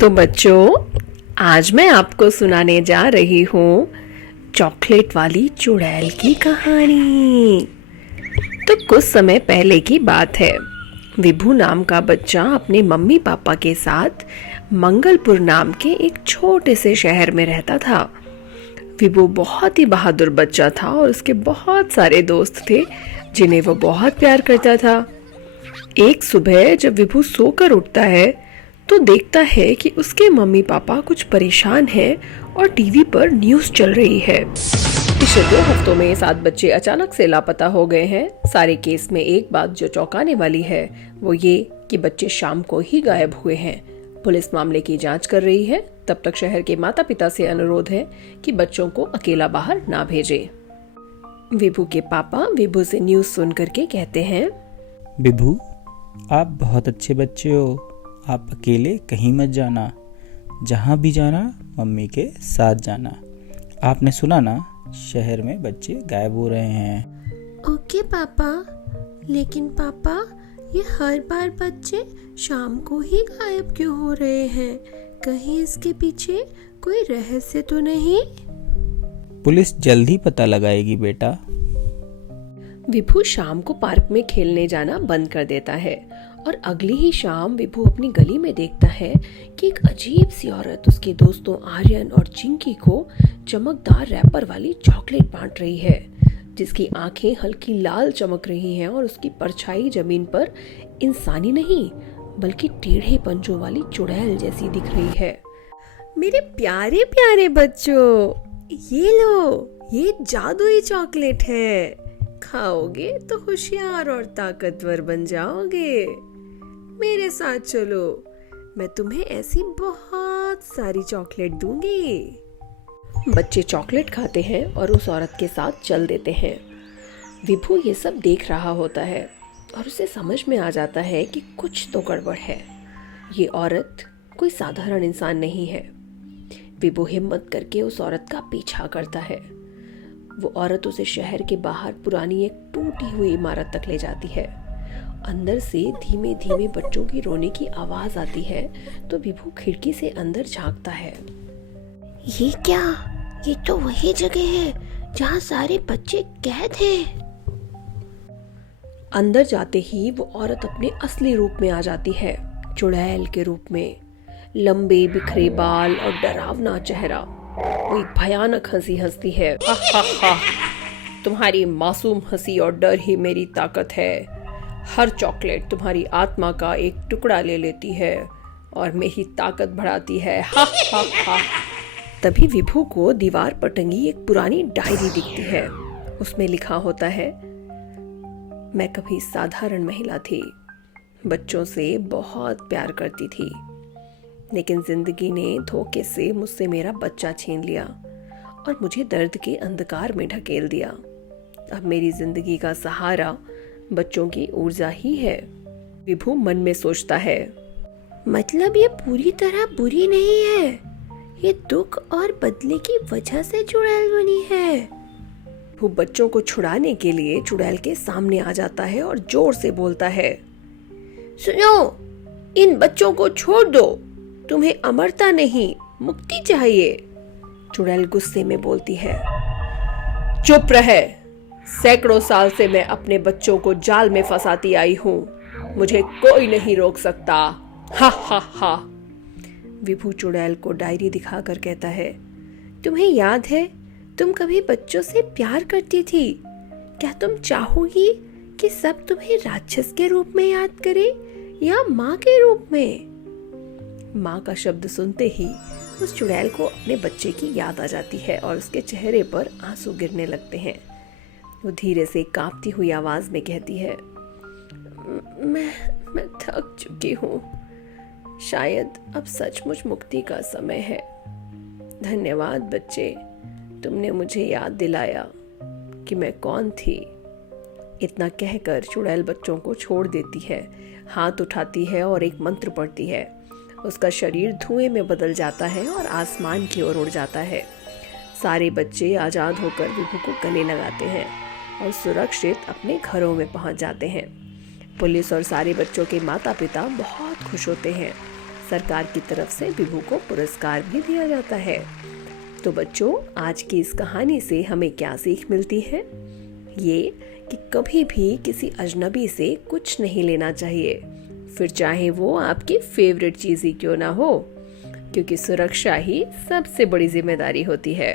तो बच्चों, आज मैं आपको सुनाने जा रही हूँ चॉकलेट वाली चुड़ैल की कहानी। तो कुछ समय पहले की बात है। विभू नाम का बच्चा अपने मम्मी पापा के साथ मंगलपुर नाम के एक छोटे से शहर में रहता था। विभू बहुत ही बहादुर बच्चा था और उसके बहुत सारे दोस्त थे जिन्हें वो बहुत प्यार करता था। एक सुबह जब विभू सोकर उठता है तो देखता है कि उसके मम्मी पापा कुछ परेशान हैं और टीवी पर न्यूज़ चल रही है। पिछले 2 हफ्तों में 7 बच्चे अचानक से लापता हो गए हैं। सारे केस में एक बात जो चौंकाने वाली है वो ये कि बच्चे शाम को ही गायब हुए हैं। पुलिस मामले की जांच कर रही है। तब तक शहर के माता पिता से अनुरोध है कि बच्चों को अकेला बाहर ना भेजें। विभू के पापा विभू से न्यूज़ सुन करके कहते हैं, विभू, आप बहुत अच्छे बच्चे हो। आप अकेले कहीं मत जाना। जहाँ भी जाना मम्मी के साथ जाना। आपने सुना ना, शहर में बच्चे गायब हो रहे हैं। ओके पापा, लेकिन पापा ये हर बार बच्चे शाम को ही गायब क्यों हो रहे हैं? कहीं इसके पीछे कोई रहस्य तो नहीं? पुलिस जल्द ही पता लगाएगी बेटा। विभू शाम को पार्क में खेलने जाना बंद कर देता है और अगली ही शाम विभू अपनी गली में देखता है कि एक अजीब सी औरत उसके दोस्तों आर्यन और चिंकी को चमकदार रैपर वाली चॉकलेट बांट रही है, जिसकी आंखें हल्की लाल चमक रही हैं और उसकी परछाई जमीन पर इंसानी नहीं बल्कि टेढ़े पंजों वाली चुड़ैल जैसी दिख रही है। मेरे प्यारे प्यारे बच्चों, ये लो, ये जादुई चॉकलेट है। खाओगे तो होशियार और ताकतवर बन जाओगे। मेरे साथ चलो, मैं तुम्हें ऐसी बहुत सारी चॉकलेट दूंगी। बच्चे चॉकलेट खाते हैं और उस औरत के साथ चल देते हैं। विभू ये सब देख रहा होता है और उसे समझ में आ जाता है कि कुछ तो गड़बड़ है। ये औरत कोई साधारण इंसान नहीं है। विभू हिम्मत करके उस औरत का पीछा करता है। वो औरत उसे शहर के बाहर पुरानी एक टूटी हुई इमारत तक ले जाती है। अंदर से धीमे धीमे बच्चों की रोने की आवाज आती है तो विभू खिड़की से अंदर झांकता है। ये क्या? ये तो वही जगह है जहाँ सारे बच्चे कैद हैं। अंदर जाते ही वो औरत अपने असली रूप में आ जाती है, चुड़ैल के रूप में। लंबे बिखरे बाल और डरावना चेहरा। वो एक भयानक हंसी हंसती है। हा हा हा, तुम्हारी मासूम हंसी और डर ही मेरी ताकत है। हर चॉकलेट तुम्हारी आत्मा का एक टुकड़ा ले लेती है और मेरी ताकत बढ़ाती है। हा हा हा। तभी विभू को दीवार पर टंगी एक पुरानी डायरी दिखती है। उसमें लिखा होता है, मैं कभी साधारण महिला थी, बच्चों से बहुत प्यार करती थी, लेकिन जिंदगी ने धोखे से मुझसे मेरा बच्चा छीन लिया और मुझे दर्द के अंधकार में ढकेल दिया। अब मेरी जिंदगी का सहारा बच्चों की ऊर्जा ही है। विभू मन में सोचता है, मतलब ये पूरी तरह बुरी नहीं है। ये दुख और बदले की वजह से चुड़ैल बनी है। वो बच्चों को छुड़ाने के लिए चुड़ैल के सामने आ जाता है और जोर से बोलता है, सुनो, इन बच्चों को छोड़ दो। तुम्हें अमरता नहीं, मुक्ति चाहिए। चुड़ैल गुस्से में बोलती है, चुप रहे। सैकड़ों साल से मैं अपने बच्चों को जाल में फंसाती आई हूँ। मुझे कोई नहीं रोक सकता। हा हा हा। विभू चुड़ैल को डायरी दिखाकर कहता है, तुम्हें याद है तुम कभी बच्चों से प्यार करती थी? क्या तुम चाहोगी कि सब तुम्हें राक्षस के रूप में याद करे या माँ के रूप में? माँ का शब्द सुनते ही उस चुड़ैल को अपने बच्चे की याद आ जाती है और उसके चेहरे पर आंसू गिरने लगते हैं। वो धीरे से कांपती हुई आवाज में कहती है, मैं थक चुकी हूँ। शायद अब सचमुच मुक्ति का समय है। धन्यवाद बच्चे, तुमने मुझे याद दिलाया कि मैं कौन थी। इतना कहकर चुड़ैल बच्चों को छोड़ देती है, हाथ उठाती है और एक मंत्र पढ़ती है। उसका शरीर धुएं में बदल जाता है और आसमान की ओर उड़ जाता है। सारे बच्चे आजाद होकर विभू को गले लगाते हैं और सुरक्षित अपने घरों में पहुंच जाते हैं। पुलिस और सारे बच्चों के माता पिता बहुत खुश होते हैं। सरकार की तरफ से बिभू को पुरस्कार भी दिया जाता है। तो बच्चों, आज की इस कहानी से हमें क्या सीख मिलती है? ये कि कभी भी किसी अजनबी से कुछ नहीं लेना चाहिए, फिर चाहे वो आपकी फेवरेट चीज ही क्यों ना हो, क्योंकि सुरक्षा ही सबसे बड़ी जिम्मेदारी होती है।